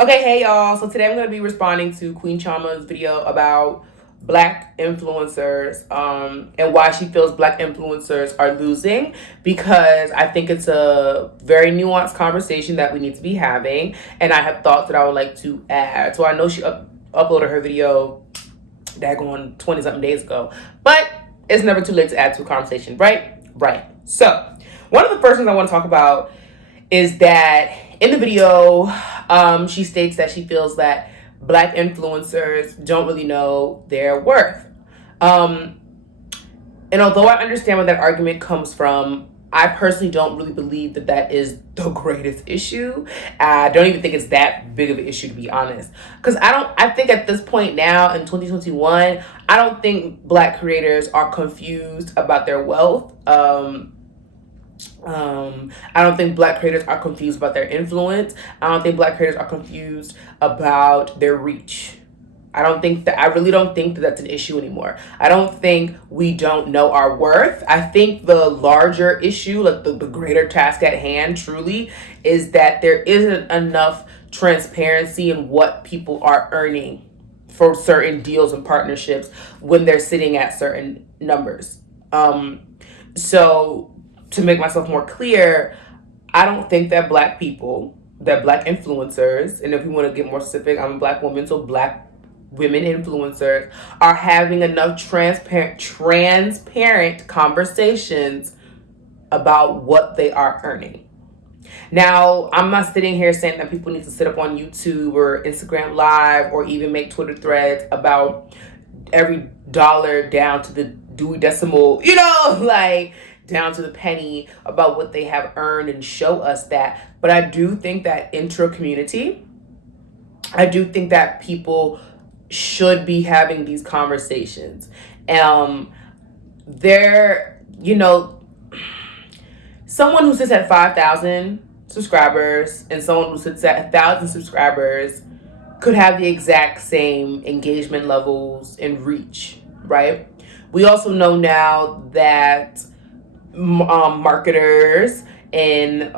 Okay, hey y'all. So today I'm going to be responding to Queen Chama's video about black influencers and why she feels black influencers are losing, because I think it's a very nuanced conversation that we need to be having, and I have thoughts that I would like to add. So I know she uploaded her video daggone 20 something days ago, but it's never too late to add to a conversation, right? Right. So one of the first things I want to talk about is that in the video, she states that she feels that black influencers don't really know their worth. And although I understand where that argument comes from, I personally don't really believe that that is the greatest issue. I don't even think it's that big of an issue, to be honest. Because I think at this point now in 2021, I don't think black creators are confused about their wealth. I don't think black creators are confused about their influence. I don't think black creators are confused about their reach. I really don't think that that's an issue anymore. I don't think we don't know our worth. I think the larger issue, like the greater task at hand, truly, is that there isn't enough transparency in what people are earning for certain deals and partnerships when they're sitting at certain numbers. So to make myself more clear, I don't think that black influencers, and if we want to get more specific, I'm a black woman, so black women influencers are having enough transparent conversations about what they are earning. Now, I'm not sitting here saying that people need to sit up on YouTube or Instagram Live or even make Twitter threads about every dollar down to the Dewey Decimal, like down to the penny about what they have earned and show us that. But I do think that intra-community, I do think that people should be having these conversations. Someone who sits at 5,000 subscribers and someone who sits at 1,000 subscribers could have the exact same engagement levels and reach, right? We also know now that marketers and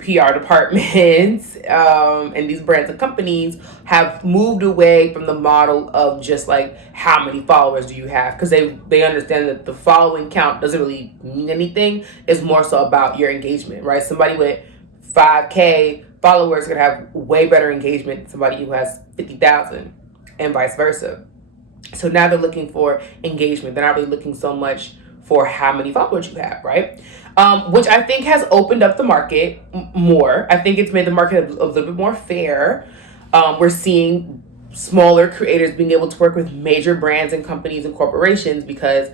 PR departments and these brands and companies have moved away from the model of just like how many followers do you have, because they understand that the following count doesn't really mean anything. It's more so about your engagement, right? Somebody with 5K followers could have way better engagement than somebody who has 50,000 and vice versa. So now they're looking for engagement. They're not really looking so much for how many followers you have, right? Which I think has opened up the market more. I think it's made the market a little bit more fair. We're seeing smaller creators being able to work with major brands and companies and corporations, because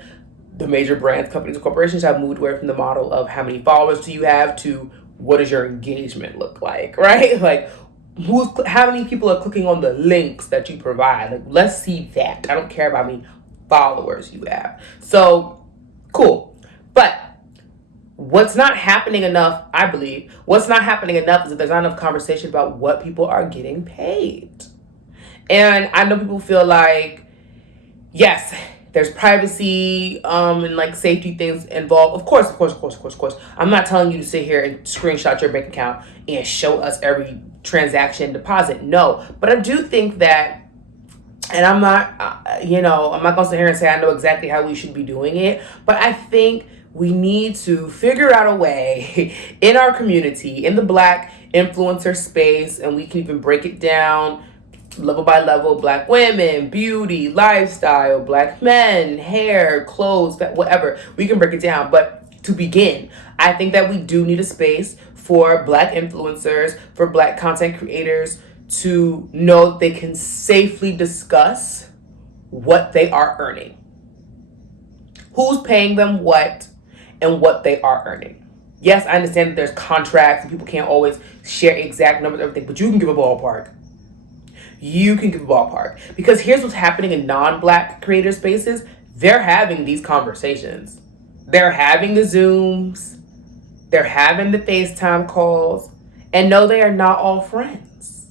the major brands, companies, and corporations have moved away from the model of how many followers do you have to what does your engagement look like, right? Like, how many people are clicking on the links that you provide? Like, let's see that. I don't care about how many followers you have. So cool. But what's not happening enough, I believe, is that there's not enough conversation about what people are getting paid. And I know people feel like, yes, there's privacy and like safety things involved. Of course. I'm not telling you to sit here and screenshot your bank account and show us every transaction deposit. No, but I do think that, and I'm not gonna sit here and say I know exactly how we should be doing it, but I think we need to figure out a way in our community, in the black influencer space, and we can even break it down level by level: black women, beauty, lifestyle, black men, hair, clothes, whatever. We can break it down. But to begin, I think that we do need a space for black influencers, for black content creators to know that they can safely discuss what they are earning, who's paying them what, and what they are earning. Yes, I understand that there's contracts and people can't always share exact numbers, everything, but you can give a ballpark. Because here's what's happening in non-black creator spaces. They're having these conversations. They're having the Zooms. They're having the FaceTime calls. And no, they are not all friends.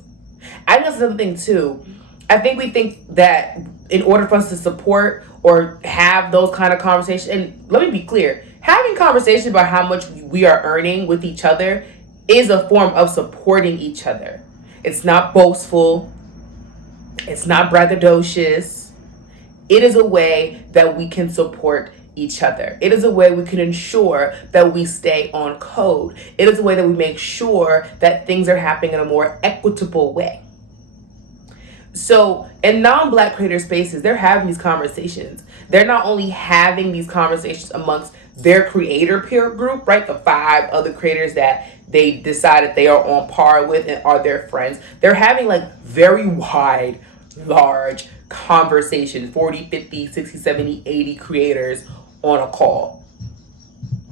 I think that's another thing too. I think we think that in order for us to support or have those kind of conversations, and let me be clear, having conversations about how much we are earning with each other is a form of supporting each other. It's not boastful. It's not braggadocious. It is a way that we can support each other. It is a way we can ensure that we stay on code. It is a way that we make sure that things are happening in a more equitable way. So in non-Black creator spaces, they're having these conversations. They're not only having these conversations amongst their creator peer group, right? The 5 other creators that they decided they are on par with and are their friends. They're having like very wide, large conversations, 40, 50, 60, 70, 80 creators on a call,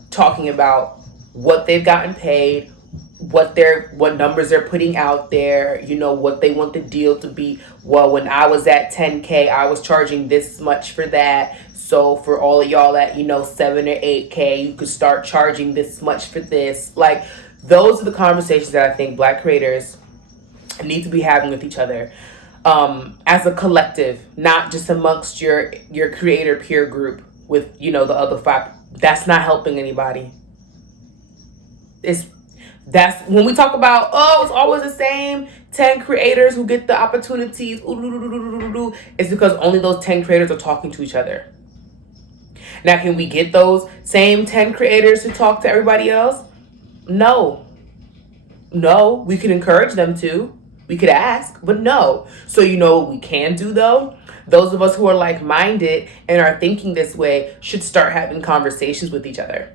talking about what they've gotten paid, what numbers they're putting out there, what they want the deal to be. Well, when I was at 10K, I was charging this much for that. So for all of y'all at 7 or 8K, you could start charging this much for this. Like, those are the conversations that I think Black creators need to be having with each other, as a collective, not just amongst your creator peer group with the other 5. That's not helping anybody. That's when we talk about, it's always the same 10 creators who get the opportunities. It's because only those 10 creators are talking to each other. Now, can we get those same 10 creators to talk to everybody else? No, we can encourage them to. We could ask, but no. So what we can do though? Those of us who are like-minded and are thinking this way should start having conversations with each other.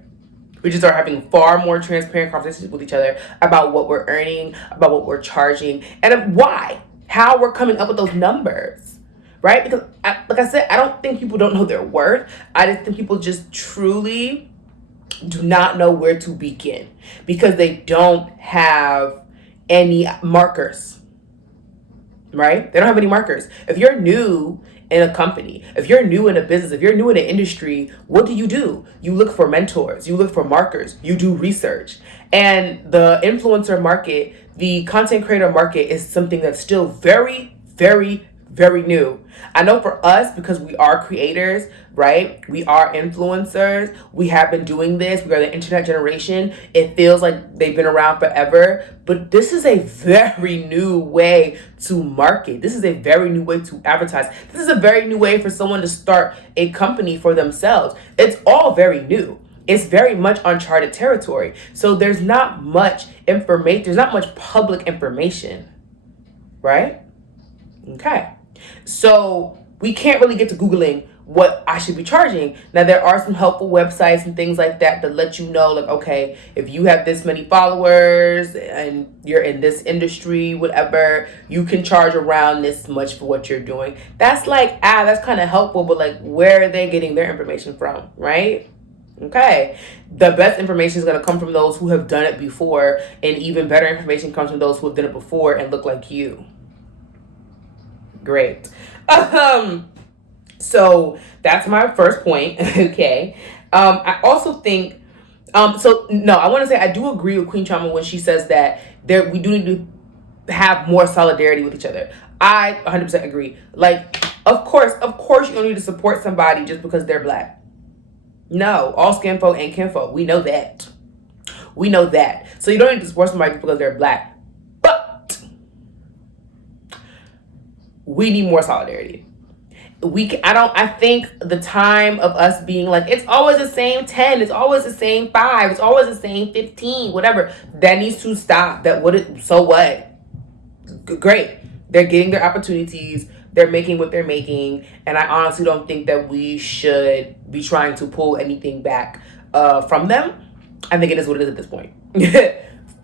We should start having far more transparent conversations with each other about what we're earning, about what we're charging, and why, how we're coming up with those numbers, right? Because, like I said, I don't think people don't know their worth. I just think people just truly do not know where to begin because they don't have any markers, right? They don't have any markers. If you're new in a company, if you're new in a business, if you're new in an industry, what do? You look for mentors, you look for markers, you do research. And the influencer market, the content creator market, is something that's still very, very, very new. I know for us, because we are creators, right? We are influencers. We have been doing this. We are the internet generation. It feels like they've been around forever, but this is a very new way to market. This is a very new way to advertise. This is a very new way for someone to start a company for themselves. It's all very new. It's very much uncharted territory. So there's not much information. There's not much public information, right? Okay. So we can't really get to Googling what I should be charging. Now, there are some helpful websites and things like that let you know, like, okay, if you have this many followers and you're in this industry, whatever, you can charge around this much for what you're doing. That's like, that's kind of helpful, but like, where are they getting their information from, right? Okay. The best information is going to come from those who have done it before, and even better information comes from those who have done it before and look like you. Great. So that's my first point. Okay. I also think, I want to say I do agree with Queen Chama when she says that we do need to have more solidarity with each other. I 100% agree. Like, of course, you don't need to support somebody just because they're Black. No, all skin folk ain't kinfolk. We know that. So you don't need to support somebody just because they're Black. But we need more solidarity. I think the time of us being like, it's always the same 10, it's always the same 5, it's always the same 15, whatever, that needs to stop. So what? Great. They're getting their opportunities, they're making what they're making, and I honestly don't think that we should be trying to pull anything back from them. I think it is what it is at this point.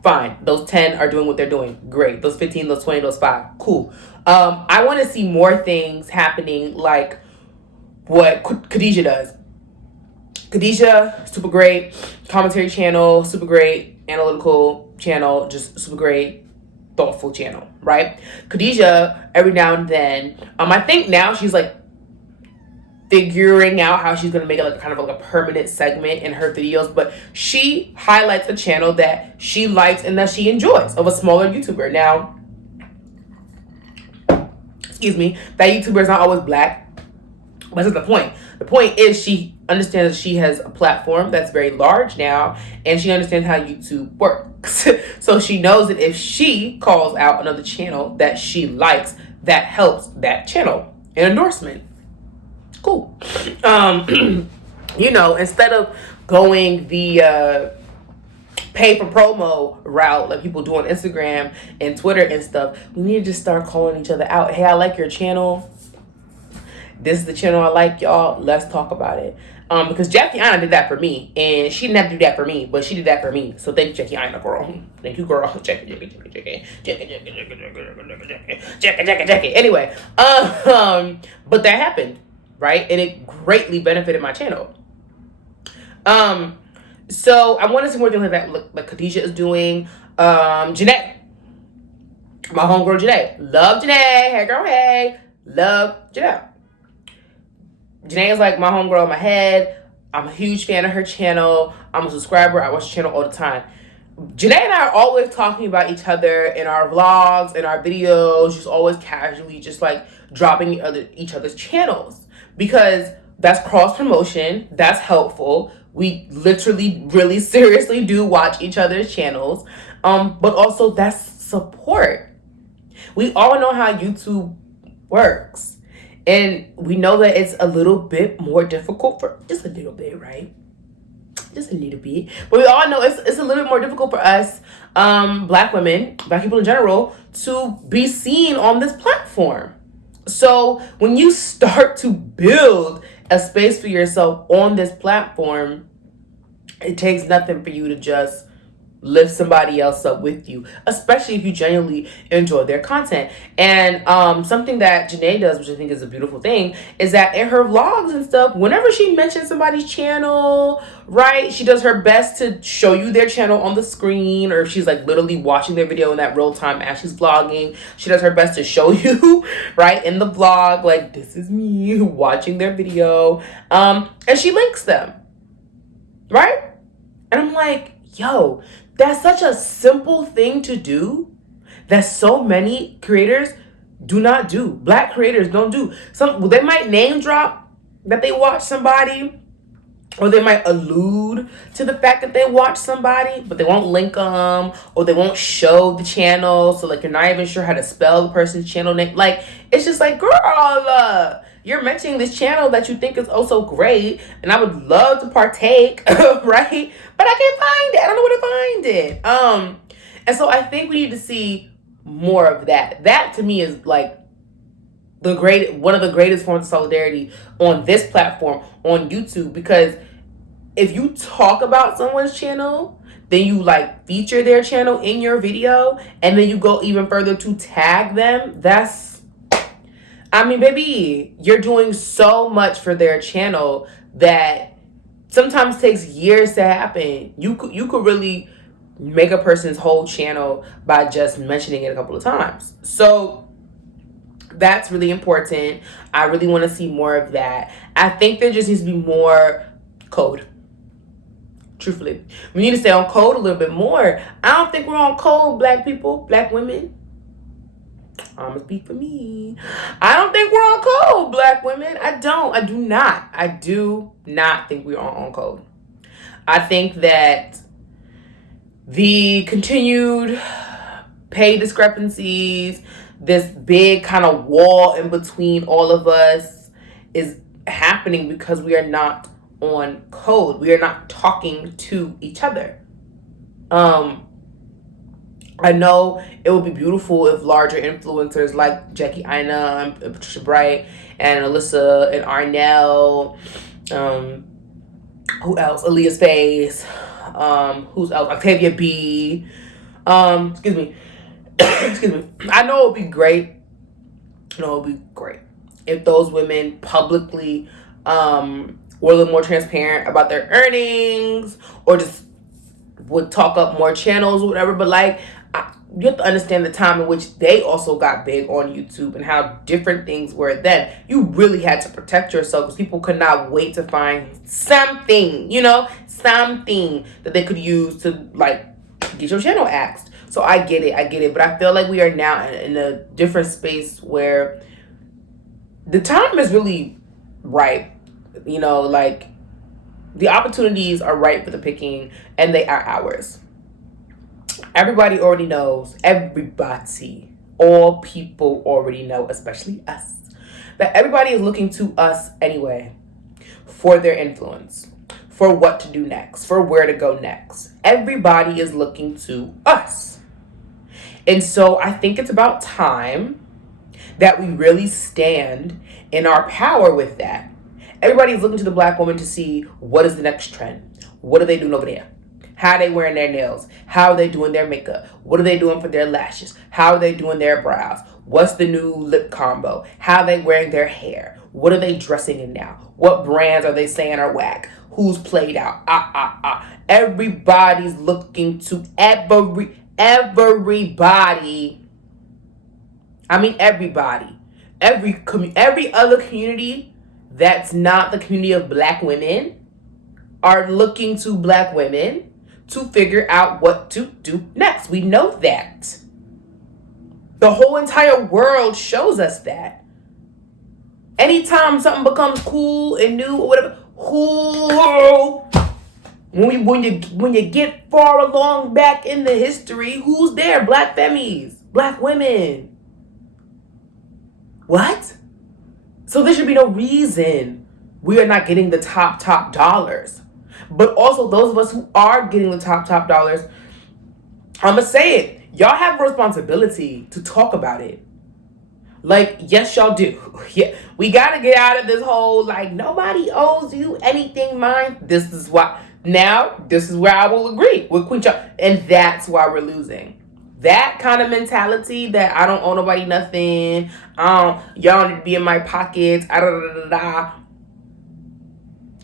Fine. Those 10 are doing what they're doing. Great. Those 15, those 20, those 5. Cool. I want to see more things happening like what Khadijah does. Khadijah, super great. Commentary channel, super great. Analytical channel, just super great. Thoughtful channel, right? Khadijah, every now and then, I think now she's like figuring out how she's going to make it like kind of like a permanent segment in her videos, but she highlights a channel that she likes and that she enjoys of a smaller YouTuber. Now, that YouTuber is not always Black, but that's the point. The point is she understands that she has a platform that's very large now, and she understands how YouTube works. So she knows that if she calls out another channel that she likes, that helps that channel. An endorsement. Cool. Instead of going the pay for promo route like people do on Instagram and Twitter and stuff, we need to just start calling each other out. Hey, I like your channel. This is the channel I like, y'all. Let's talk about it. Because Jackie Aina did that for me, and she didn't have to do that for me, but she did that for me. So thank you, Jackie Aina, girl. Thank you, girl. Jackie. Anyway, but that happened, right? And it greatly benefited my channel. So I want to see more things like that, like Khadijah is doing. Janae, my homegirl Janae. Love Janae. Hey, girl, hey. Love Janae. Janae is like my homegirl in my head. I'm a huge fan of her channel. I'm a subscriber. I watch the channel all the time. Janae and I are always talking about each other in our vlogs, in our videos, just always casually just like dropping each other's channels, because that's cross promotion. That's helpful. We literally, really seriously do watch each other's channels. But also that's support. We all know how YouTube works. And we know that it's a little bit more difficult for, just a little bit, right? Just a little bit. But we all know it's a little bit more difficult for us, Black women, Black people in general, to be seen on this platform. So when you start to build a space for yourself on this platform, it takes nothing for you to just lift somebody else up with you, especially if you genuinely enjoy their content. And something that Janae does, which I think is a beautiful thing, is that in her vlogs and stuff, whenever she mentions somebody's channel, right, she does her best to show you their channel on the screen, or if she's like literally watching their video in that real time as she's vlogging, she does her best to show you, right, in the vlog, like, this is me watching their video, and she links them, right? And I'm like, yo, that's such a simple thing to do that so many creators do not do. Black creators don't do. They might name drop that they watch somebody, or they might allude to the fact that they watch somebody, but they won't link them, or they won't show the channel. So like, you're not even sure how to spell the person's channel name. Like, it's just like, girl, you're mentioning this channel that you think is oh so great, and I would love to partake, right? But I can't find it. I don't know where to find it. And so I think we need to see more of that. That to me is like one of the greatest forms of solidarity on this platform, on YouTube, because if you talk about someone's channel, then you like feature their channel in your video, and then you go even further to tag them. I mean, baby, you're doing so much for their channel that sometimes takes years to happen. You could really make a person's whole channel by just mentioning it a couple of times. So that's really important. I really want to see more of that. I think there just needs to be more code. Truthfully, we need to stay on code a little bit more. I don't think we're on code, Black people, Black women. I'm gonna speak for me. I don't think we're on code, Black women. I do not think we're on code. I think that the continued pay discrepancies, this big kind of wall in between all of us, is happening because we are not on code. We are not talking to each other. I know it would be beautiful if larger influencers like Jackie Aina and Patricia Bright and Alyssa and Arnell, who else? Aaliyah's Face, who's else? Octavia B. Excuse me. I know it would be great. If those women publicly were a little more transparent about their earnings, or just would talk up more channels or whatever. But like, you have to understand the time in which they also got big on YouTube and how different things were then. You really had to protect yourself because people could not wait to find something that they could use to like get your channel axed. So I get it. But I feel like we are now in a different space where the time is really ripe. Like, The opportunities are ripe for the picking, and they are ours. Everybody already knows, all people already know, especially us, that everybody is looking to us anyway for their influence, for what to do next, for where to go next. Everybody is looking to us. And so I think it's about time that we really stand in our power with that. Everybody's looking to the Black woman to see what is the next trend. What are they doing over there? How are they wearing their nails? How are they doing their makeup? What are they doing for their lashes? How are they doing their brows? What's the new lip combo? How are they wearing their hair? What are they dressing in now? What brands are they saying are whack? Who's played out? Everybody's looking to everybody. I mean everybody. Every other community that's not the community of Black women are looking to Black women to figure out what to do next. We know that. The whole entire world shows us that. Anytime something becomes cool and new or whatever, when you get far along back in the history, who's there? Black femmies, Black women. What? So there should be no reason we are not getting the top dollars. But also those of us who are getting the top dollars, I'm going to say it. Y'all have a responsibility to talk about it. Like, yes, y'all do. Yeah, we got to get out of this whole, like, nobody owes you anything, mine. This is why. Now, this is where I will agree with Queen Chama. And that's why we're losing. That kind of mentality that I don't owe nobody nothing. Y'all need to be in my pockets.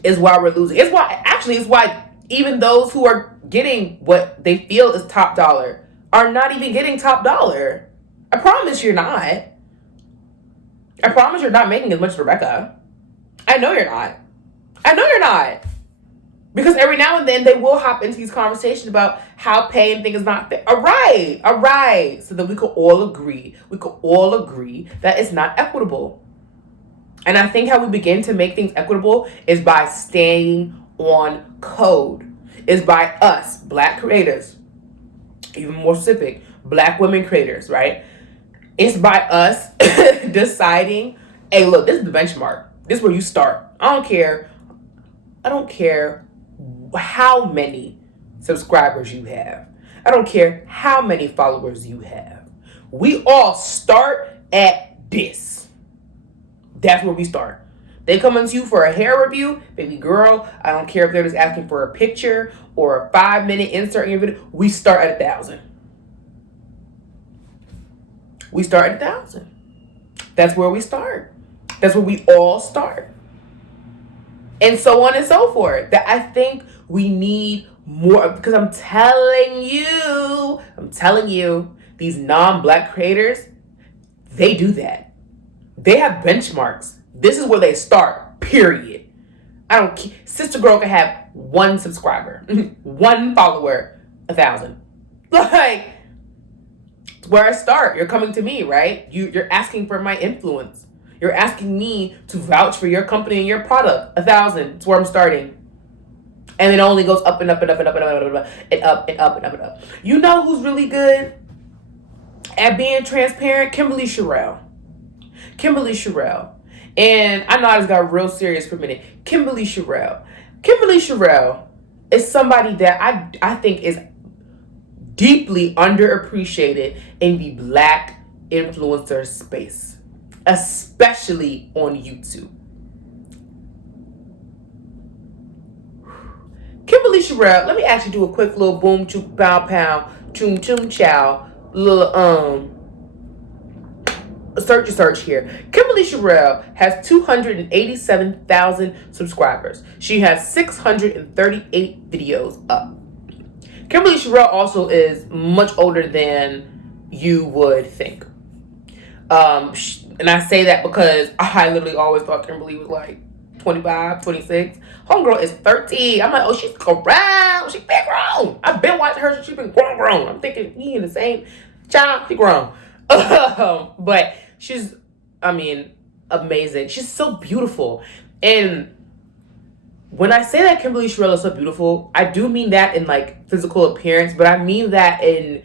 Is why we're losing. It's why even those who are getting what they feel is top dollar are not even getting top dollar. I promise you're not. I promise you're not making as much as Rebecca. I know you're not. Because every now and then they will hop into these conversations about how pay and things is not fair. All right. So that we could all agree that it's not equitable. And I think how we begin to make things equitable is by staying on code. Is by us, Black creators, even more specific, Black women creators, right? It's by us deciding, hey, look, this is the benchmark. This is where you start. I don't care how many subscribers you have. I don't care how many followers you have. We all start at this. That's where we start. They come into you for a hair review, baby girl. I don't care if they're just asking for a picture or a 5-minute insert in your video. We start at 1,000. We start at 1,000. That's where we start. That's where we all start. And so on and so forth. That I think we need more, because I'm telling you, these non-Black creators, they do that. They have benchmarks. This is where they start, period. I don't care. Sister girl can have 1 subscriber, 1 follower, 1,000. Like, it's where I start. You're coming to me, right? You're asking for my influence. You're asking me to vouch for your company and your product. 1,000. It's where I'm starting. And it only goes up and up and up and up and up and up and up and up and up and up. You know who's really good at being transparent? Kimberly Sherrill. And I know I just got real serious for a minute. Kimberly Sherrill is somebody that I think is deeply underappreciated in the Black influencer space, especially on YouTube. Kimberly Sherrill, let me actually do a quick little boom, choom, pow, pow, choom, choom, chow, little, search here. Kimberly Sherrill has 287,000 subscribers. She has 638 videos up. Kimberly Sherrill also is much older than you would think. And I say that because I literally always thought Kimberly was like 25, 26. Homegirl is 13. I'm like, oh, she's grown. She's been grown. I've been watching her since she's been grown. I'm thinking, we in the same child. She grown. But she's, amazing. She's so beautiful. And when I say that Kimberly Sherrill is so beautiful, I do mean that in like physical appearance, but I mean that in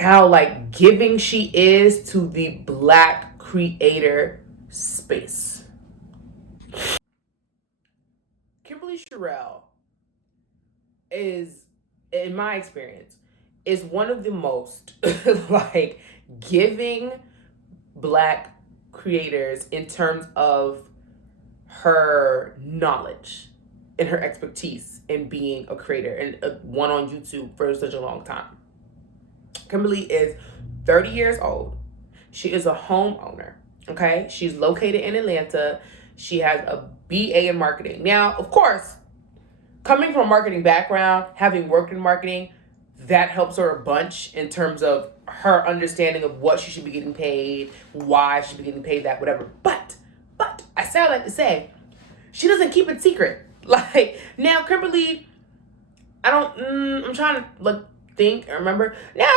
how like giving she is to the Black creator space. Kimberly Sherrill is, in my experience, is one of the most like giving Black creators in terms of her knowledge and her expertise in being a creator and one on YouTube for such a long time. Kimberly is 30 years old. She is a homeowner. Okay, she's located in Atlanta. She has a BA in marketing. Now, of course, coming from a marketing background, having worked in marketing, that helps her a bunch in terms of her understanding of what she should be getting paid, why she should be getting paid that, whatever. But I say all that to say, she doesn't keep it secret. Like, now Kimberly, I'm trying to like think and remember. Now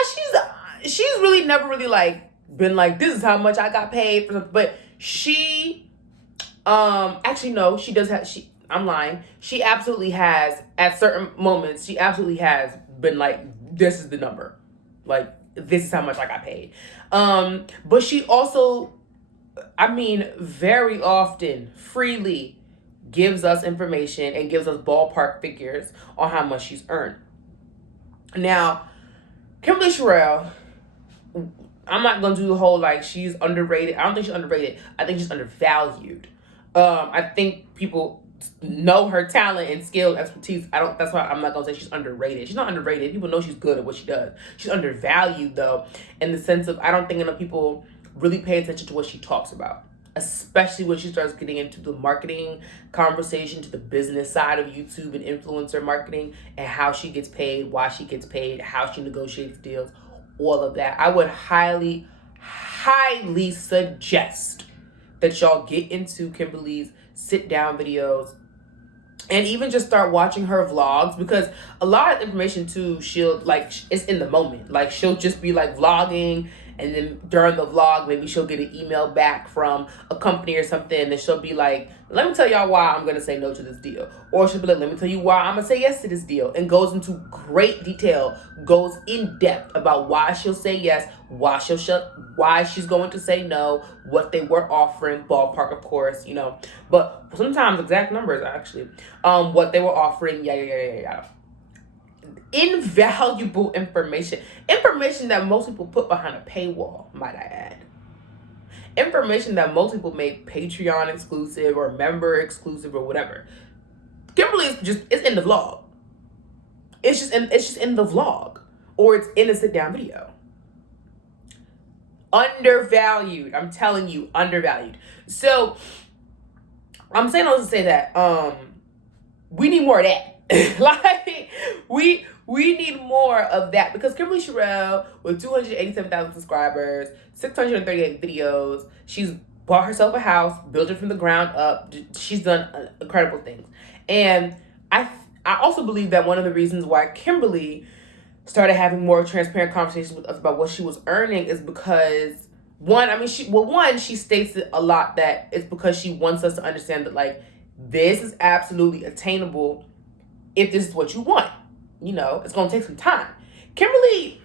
she's really never really like been like, this is how much I got paid for something. But she, actually no, she does have, I'm lying. She absolutely has, at certain moments, she absolutely has been like, this is the number. Like, this is how much I got paid. But she also, I mean, very often, freely gives us information and gives us ballpark figures on how much she's earned. Now, Kimberly Sherrill, I'm not going to do the whole like she's underrated. I don't think she's underrated. I think she's undervalued. I think people know her talent and skill and expertise. That's why I'm not gonna say she's underrated. She's not underrated. People know she's good at what she does. She's undervalued though, in the sense of I don't think enough people really pay attention to what she talks about, especially when she starts getting into the marketing conversation, to the business side of YouTube and influencer marketing, and how she gets paid, why she gets paid, how she negotiates deals, all of that. I would highly suggest that y'all get into Kimberly's sit down videos and even just start watching her vlogs, because a lot of information too, she'll like, it's in the moment. Like, she'll just be like vlogging, and then during the vlog maybe she'll get an email back from a company or something, and she'll be like, let me tell y'all why I'm gonna say no to this deal, or she'll be like, let me tell you why I'm gonna say yes to this deal, and goes into great detail, goes in depth about why she'll say yes, why why she's going to say no, what they were offering, ballpark of course, you know, but sometimes exact numbers actually, what they were offering, yeah. Invaluable information that most people put behind a paywall, might I add. Information that most people make Patreon exclusive or member exclusive or whatever. Kimberly it's in the vlog. It's just in the vlog, or it's in a sit down video. Undervalued. I'm telling you, undervalued. So I'm saying all to say that we need more of that. Like, we need more of that, because Kimberly Sherrill, with 287,000 subscribers, 638 videos, she's bought herself a house, built it from the ground up. She's done incredible things. And I also believe that one of the reasons why Kimberly started having more transparent conversations with us about what she was earning is because, she states it a lot, that it's because she wants us to understand that, like, this is absolutely attainable if this is what you want. You know, it's going to take some time. Kimberly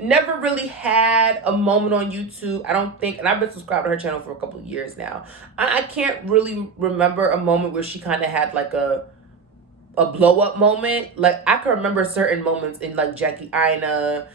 never really had a moment on YouTube, I don't think, and I've been subscribed to her channel for a couple of years now. I can't really remember a moment where she kind of had like a blow up moment. Like, I can remember certain moments in like Jackie Aina,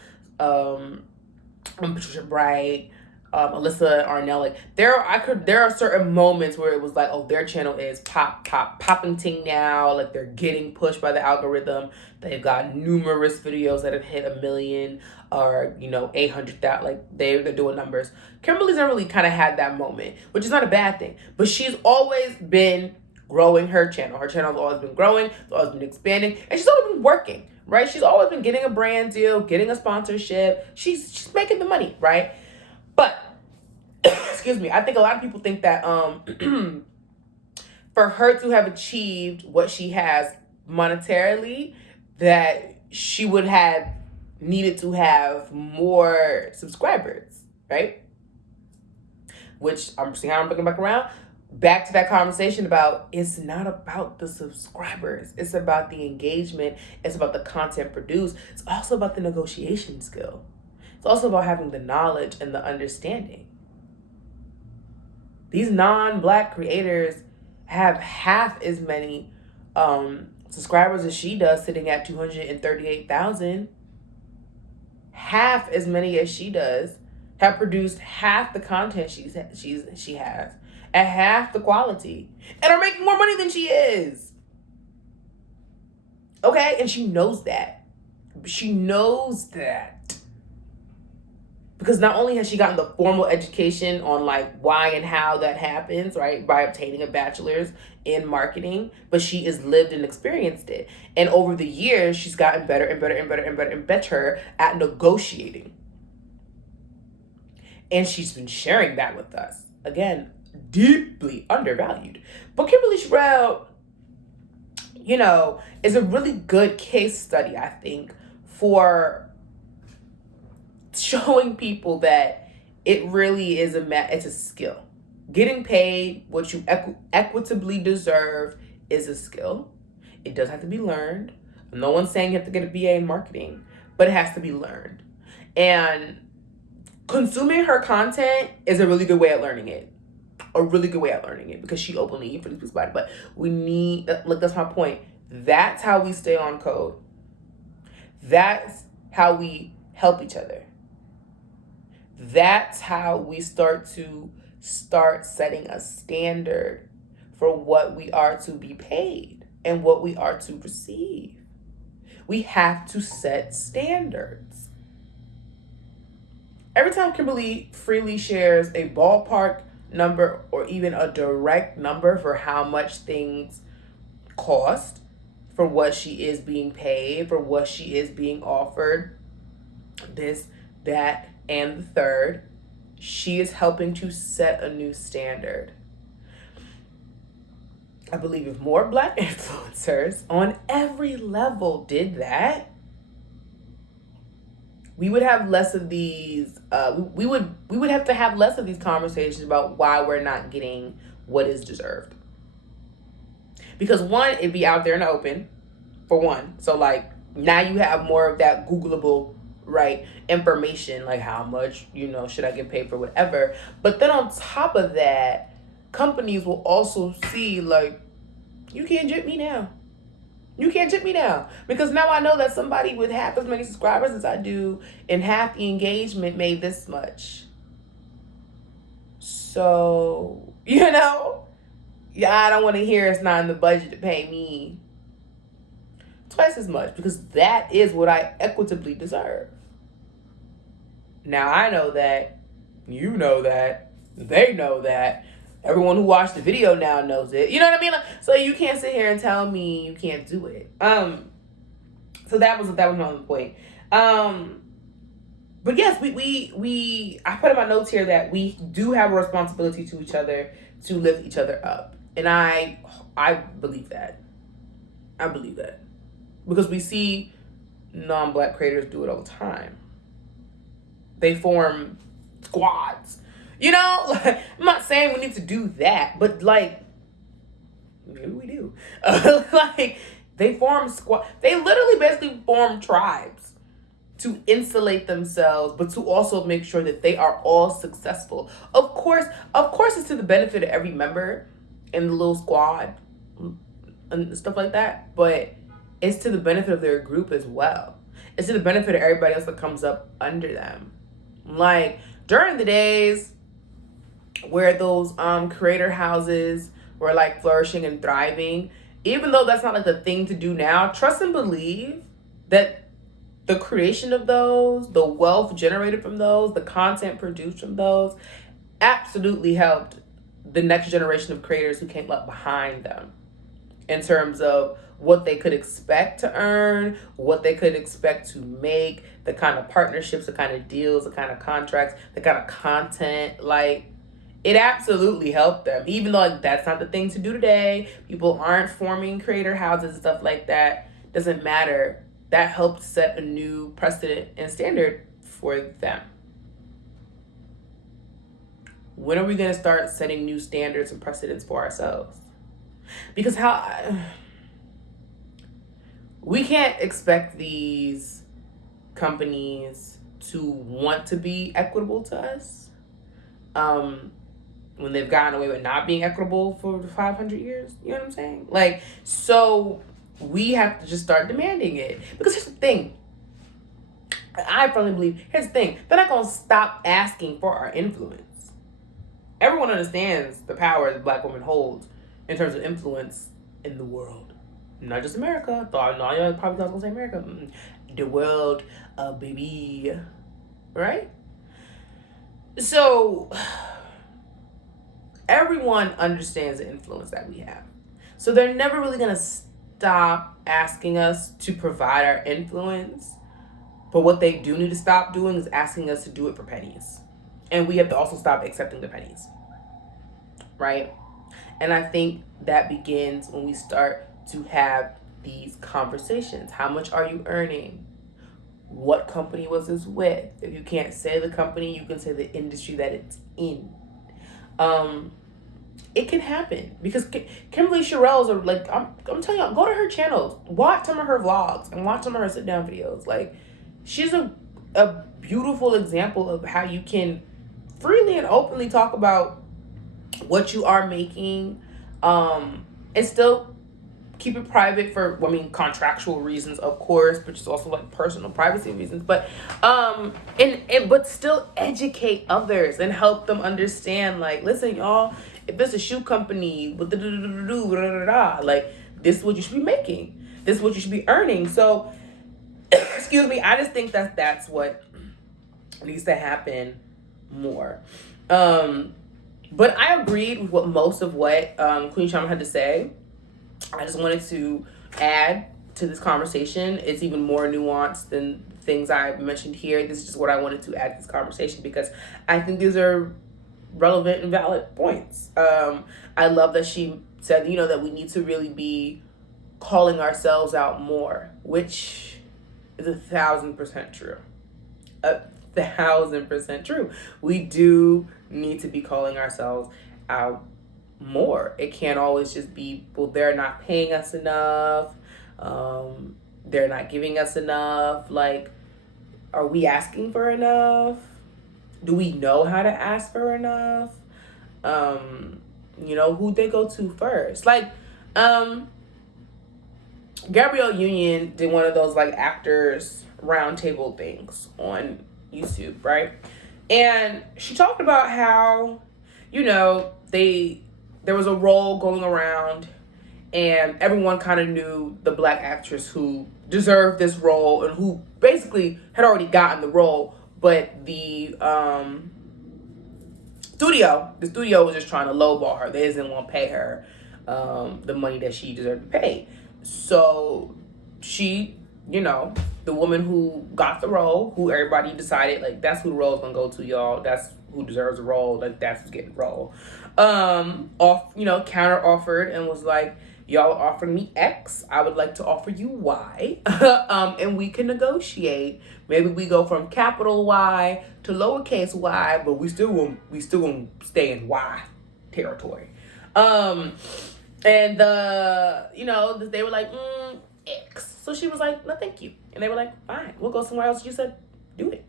Patricia Bright, Alyssa Arnell. Like, there are certain moments where it was like, oh, their channel is popping ting now. Like, they're getting pushed by the algorithm. They've got numerous videos that have hit 1 million or 800,000. Like, they're doing numbers. Kimberly's never really kind of had that moment, which is not a bad thing. But she's always been growing her channel. Her channel's always been growing, it's always been expanding, and she's always been working, right? She's always been getting a brand deal, getting a sponsorship. She's making the money, right? But excuse me, I think a lot of people think that for her to have achieved what she has monetarily, that she would have needed to have more subscribers, right? Which I'm seeing how I'm looking back around. back to that conversation about, it's not about the subscribers. It's about the engagement. It's about the content produced. It's also about the negotiation skill. It's also about having the knowledge and the understanding. These non-Black creators have half as many subscribers as she does, sitting at 238,000. Half as many as she does, have produced half the content she has at half the quality, and are making more money than she is. Okay, and she knows that. She knows that. Because not only has she gotten the formal education on like why and how that happens, right, by obtaining a bachelor's in marketing, but she has lived and experienced it. And over the years, she's gotten better and better and better and better and better at negotiating. And she's been sharing that with us. Again, deeply undervalued. But Kimberly Sherrill, you know, is a really good case study, I think, for showing people that it really is it's a skill. Getting paid what you equitably deserve is a skill. It does have to be learned. No one's saying you have to get a BA in marketing, but it has to be learned. And consuming her content is a really good way at learning it. A really good way at learning it, because she openly for these people's body. But we need, look, that's my point. That's how we stay on code. That's how we help each other. That's how we start setting a standard for what we are to be paid and what we are to receive. We have to set standards. Every time Kimberly freely shares a ballpark number or even a direct number for how much things cost, for what she is being paid, for what she is being offered, this, that, and the third, she is helping to set a new standard. I believe if more Black influencers on every level did that, we would have less of these. We would have to have less of these conversations about why we're not getting what is deserved. Because one, it'd be out there in the open, for one. So like now you have more of that Googleable, right, information, like how much, should I get paid for whatever. But then on top of that, companies will also see like, you can't jip me now. You can't tip me now, because now I know that somebody with half as many subscribers as I do and half the engagement made this much. So, yeah, I don't want to hear it's not in the budget to pay me twice as much, because that is what I equitably deserve. Now I know that, you know that, they know that. Everyone who watched the video now knows it. You know what I mean? Like, so you can't sit here and tell me you can't do it. So that was my point. But yes, I put in my notes here that we do have a responsibility to each other to lift each other up. And I believe that. I believe that. Because we see non-Black creators do it all the time. They form squads. I'm not saying we need to do that, but like, maybe we do. Like, they form squad. They literally basically form tribes to insulate themselves, but to also make sure that they are all successful. Of course, it's to the benefit of every member in the little squad and stuff like that, but it's to the benefit of their group as well. It's to the benefit of everybody else that comes up under them. Like, during the days where those creator houses were like flourishing and thriving, even though that's not like the thing to do now, trust and believe that the creation of those, the wealth generated from those, the content produced from those, absolutely helped the next generation of creators who came up behind them in terms of what they could expect to earn, what they could expect to make, the kind of partnerships, the kind of deals, the kind of contracts, the kind of content. Like, it absolutely helped them, even though like, that's not the thing to do today. People aren't forming creator houses and stuff like that. Doesn't matter. That helped set a new precedent and standard for them. When are we going to start setting new standards and precedents for ourselves? Because we can't expect these companies to want to be equitable to us when they've gotten away with not being equitable for 500 years. You know what I'm saying? Like, so we have to just start demanding it. Because here's the thing. I firmly believe, here's the thing. They're not going to stop asking for our influence. Everyone understands the power that Black women hold in terms of influence in the world. Not just America. Thought no, y'all probably thought I was going to say America. The world, baby. Right? So, everyone understands the influence that we have. So they're never really going to stop asking us to provide our influence. But what they do need to stop doing is asking us to do it for pennies. And we have to also stop accepting the pennies. Right? And I think that begins when we start to have these conversations. How much are you earning? What company was this with? If you can't say the company, you can say the industry that it's in. It can happen because Kimberly Sherrill's are like, I'm telling y'all, go to her channels, watch some of her vlogs and watch some of her sit down videos. Like, she's a beautiful example of how you can freely and openly talk about what you are making, and still keep it private for, contractual reasons, of course, but just also like personal privacy reasons. But but still educate others and help them understand. Like, listen, y'all, if it's a shoe company with like, this is what you should be making. This is what you should be earning. So, excuse me, I just think that's what needs to happen more. But I agreed with most of what Queen Chama had to say. I just wanted to add to this conversation. It's even more nuanced than things I've mentioned here. This is just what I wanted to add to this conversation because I think these are relevant and valid points. I love that she said, that we need to really be calling ourselves out more, which is 1,000% true. 1,000% true. We do need to be calling ourselves out more. It can't always just be, well, they're not paying us enough. They're not giving us enough. Like, are we asking for enough? Do we know how to ask for enough? Who'd they go to first? Like, Gabrielle Union did one of those like actors roundtable things on YouTube, right? And she talked about how, there was a role going around and everyone kind of knew the Black actress who deserved this role and who basically had already gotten the role, but the studio was just trying to lowball her. They didn't want to pay her the money that she deserved to pay. So she, the woman who got the role, who everybody decided, like, that's who the role is going to go to, y'all. That's who deserves the role. Like, that's who's getting the role. Counter offered and was like, y'all are offering me X. I would like to offer you Y. And we can negotiate. Maybe we go from capital Y to lowercase y, but we still won't stay in Y territory. And they were like, X. So she was like, no, thank you. And they were like, fine, we'll go somewhere else. You said, do it.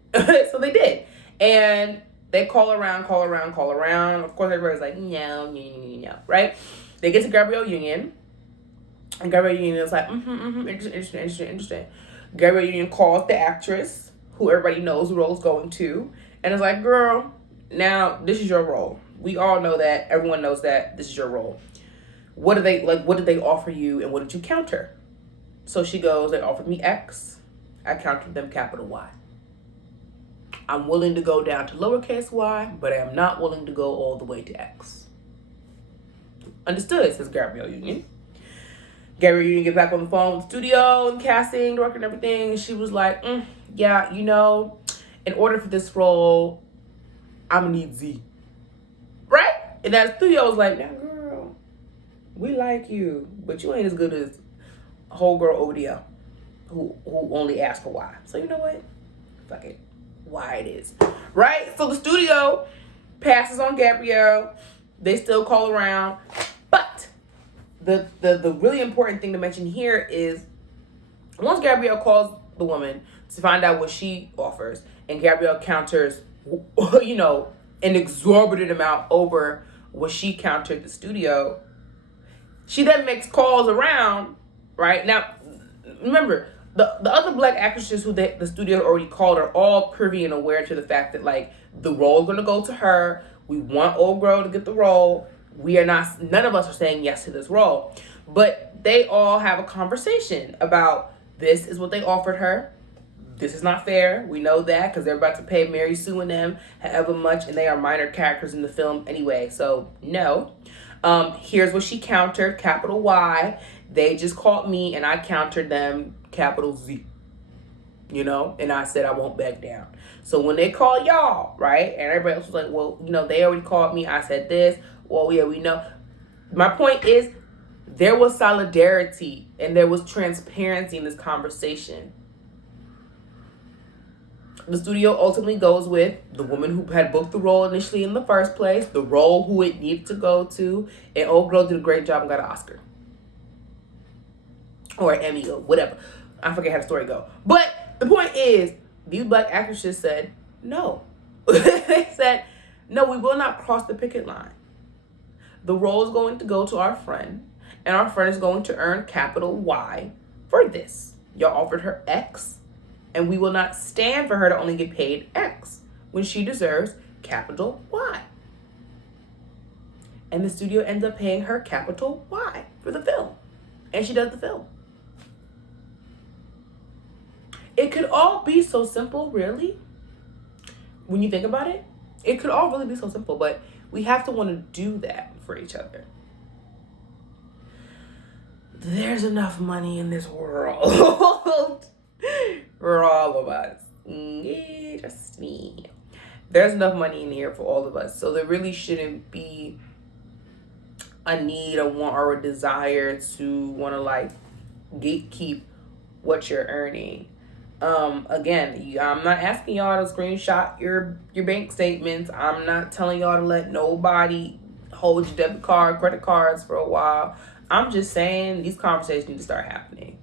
So they did. And they call around. Of course, everybody's like, no, right? They get to Gabrielle Union. And Gabrielle Union is like, interesting. Gabrielle Union calls the actress, who everybody knows the role is going to, and is like, girl, now this is your role. We all know that. Everyone knows that this is your role. What did they offer you, and what did you counter? So she goes, they offered me X. I countered them capital Y. I'm willing to go down to lowercase y, but I am not willing to go all the way to X. Understood, says Gabrielle Union. Gabrielle Union get back on the phone with the studio and casting, director and everything. And she was like, yeah, in order for this role, I'm going to need Z. Right? And that studio was like, now, girl, we like you, but you ain't as good as whole girl ODL, who only asked for Y. So you know what? Fuck it. Y it is. Right? So the studio passes on Gabrielle. They still call around. But the really important thing to mention here is once Gabrielle calls the woman to find out what she offers, and Gabrielle counters, you know, an exorbitant amount over what she countered the studio, she then makes calls around, right? Now, remember, the other black actresses who the studio already called are all privy and aware to the fact that, like, the role is going to go to her. We want old girl to get the role. We are not, none of us are saying yes to this role. But they all have a conversation about this is what they offered her. This is not fair. We know that because they're about to pay Mary Sue and them however much, and they are minor characters in the film anyway. So, no. Here's what she countered, capital Y. They just called me and I countered them, capital Z. You know, and I said I won't back down. So when they call y'all, right, and everybody else was like, well, you know, they already called me. I said this. Well, yeah, we know. My point is, there was solidarity and there was transparency in this conversation. The studio ultimately goes with the woman who had booked the role initially in the first place, the role who it needed to go to, and old girl did a great job and got an Oscar. Or an Emmy or whatever. I forget how the story go. But the point is, these black actresses said, no. They said, no, we will not cross the picket line. The role is going to go to our friend, and our friend is going to earn capital Y for this. Y'all offered her X, and we will not stand for her to only get paid X when she deserves capital Y. And the studio ends up paying her capital Y for the film. And she does the film. It could all be so simple, really. When you think about it, it could all really be so simple, but we have to want to do that for each other. There's enough money in this world for all of us. Yeah, just me. There's enough money in here for all of us. So there really shouldn't be a need, a want, or a desire to want to, like, gatekeep what you're earning. Again, I'm not asking y'all to screenshot your bank statements. I'm not telling y'all to let nobody hold your debit card, credit cards for a while. I'm just saying these conversations need to start happening.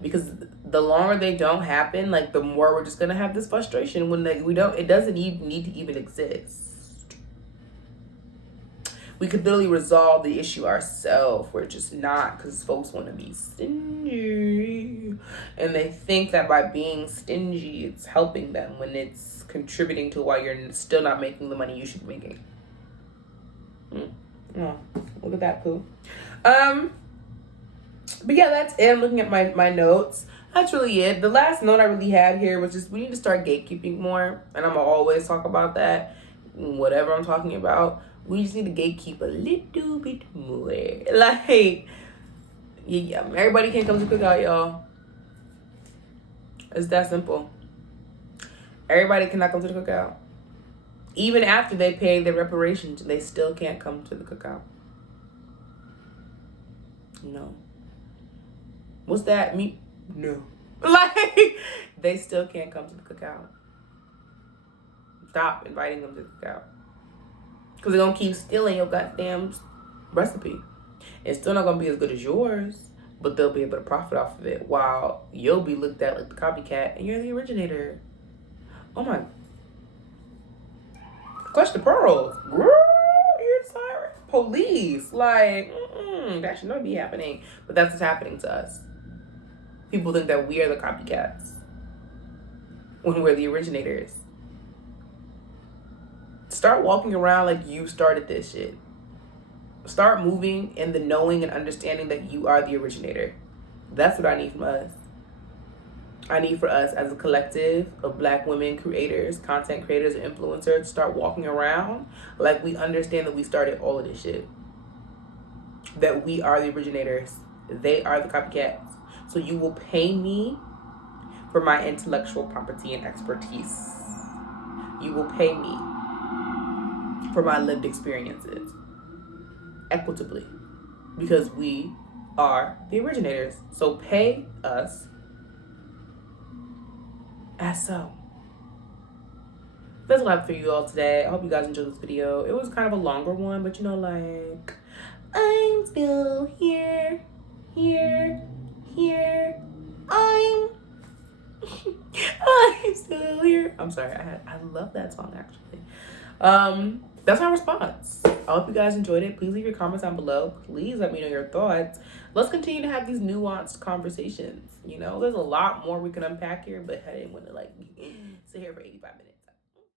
Because the longer they don't happen, like, the more we're just gonna have this frustration when it doesn't even need to even exist. We could literally resolve the issue ourselves. We're just not, because folks want to be stingy. And they think that by being stingy, it's helping them when it's contributing to why you're still not making the money you should be making. Oh, look at that, poo. But yeah, that's it. I'm looking at my notes. That's really it. The last note I really had here was just we need to start gatekeeping more. And I'm going to always talk about that. Whatever I'm talking about. We just need to gatekeep a little bit more. Like, yeah, everybody can't come to cookout, y'all. It's that simple. Everybody cannot come to the cookout. Even after they pay their reparations, they still can't come to the cookout. No. What's that? Me? No. Like, they still can't come to the cookout. Stop inviting them to the cookout. Because they're going to keep stealing your goddamn recipe. It's still not going to be as good as yours, but they'll be able to profit off of it while you'll be looked at like the copycat and you're the originator. Oh my. Clutch the pearls. Girl, you're the siren. Police. Like, that should not be happening. But that's what's happening to us. People think that we are the copycats when we're the originators. Start walking around like you started this shit. Start moving in the knowing and understanding that you are the originator. That's what I need from us. I need for us as a collective of Black women creators, content creators, and influencers to start walking around like we understand that we started all of this shit. That we are the originators. They are the copycats. So you will pay me for my intellectual property and expertise. You will pay me for my lived experiences equitably because we are the originators. So pay us as so. That's what I have for you all today. I hope you guys enjoyed this video. It was kind of a longer one, but you know, like, I'm still here, here, here. I'm I'm still here. I'm sorry. I love that song actually. That's my response. I hope you guys enjoyed it. Please leave your comments down below. Please let me know your thoughts. Let's continue to have these nuanced conversations. You know, there's a lot more we can unpack here, but I didn't want to like sit here for 85 minutes.